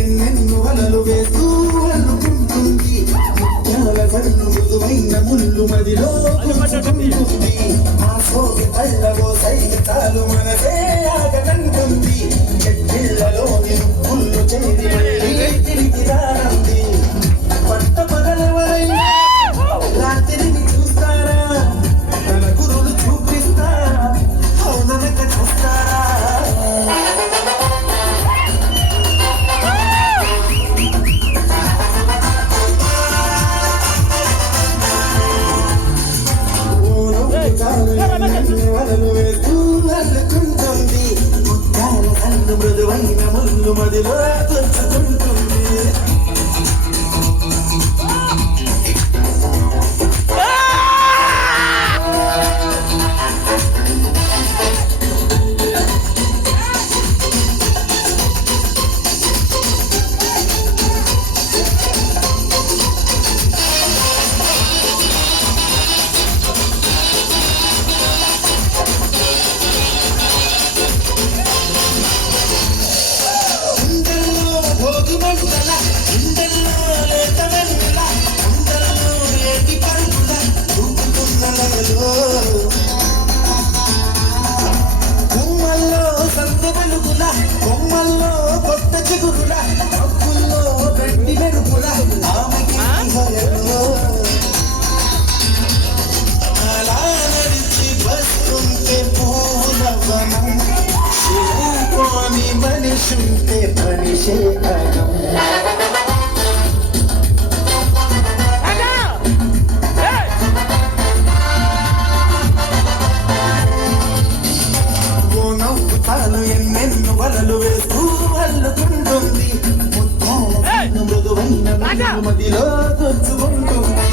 ఎన్నెన్ను వలలు వేస్తూ అల్లుకుంటుంది ముత్యాల కన్ను మృదువైన ముళ్ళు మదిలో గుచ్చుకుంటుంది ఆ సోగి కళ్ళలో సైతాలు మనసే ఆగదంటుంది చెట్టిళ్లలోని ముళ్ళు చేరి మళ్ళీ తిరిగి రానంది పట్ట పగలవరైనా రాత్రిని చూస్తారా తన గురులు చూపిస్తారా అవుననక చూస్తారా వలలు వేస్తూ అల్లుకుంటుంది ముత్యాల కన్ను మృదువైన ముళ్ళు మదిలో గుచ్చుకుంటుంది కొమ్మల్లో సంత వెలుగుల కొమ్మల్లో కొత్త చిగురుల అప్పుల్లో గడ్డి మెరుపుల ఆమెకి అలా నడిచి వస్తుంటే పూలవనం శివుని మనిషుంటే మనిషే అనం ఎన్నెన్ను వలలు వేస్తూ అల్లుకుంటుంది ముత్యాల కన్ను మృదువైన మదిలో గుచ్చుకుంటుంది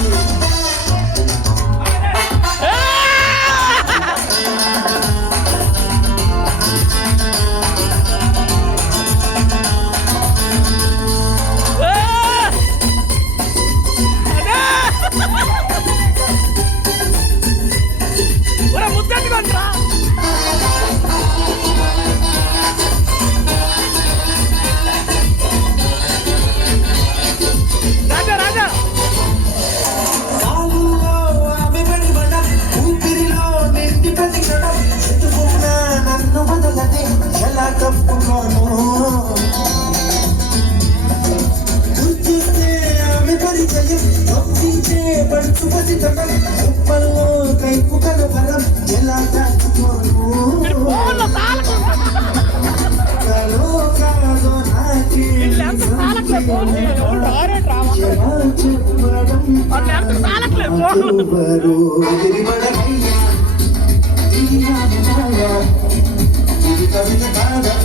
ఉప్పల్లో కైపు కలవరం ఎలా దాచుకోను కాదో చెప్పడం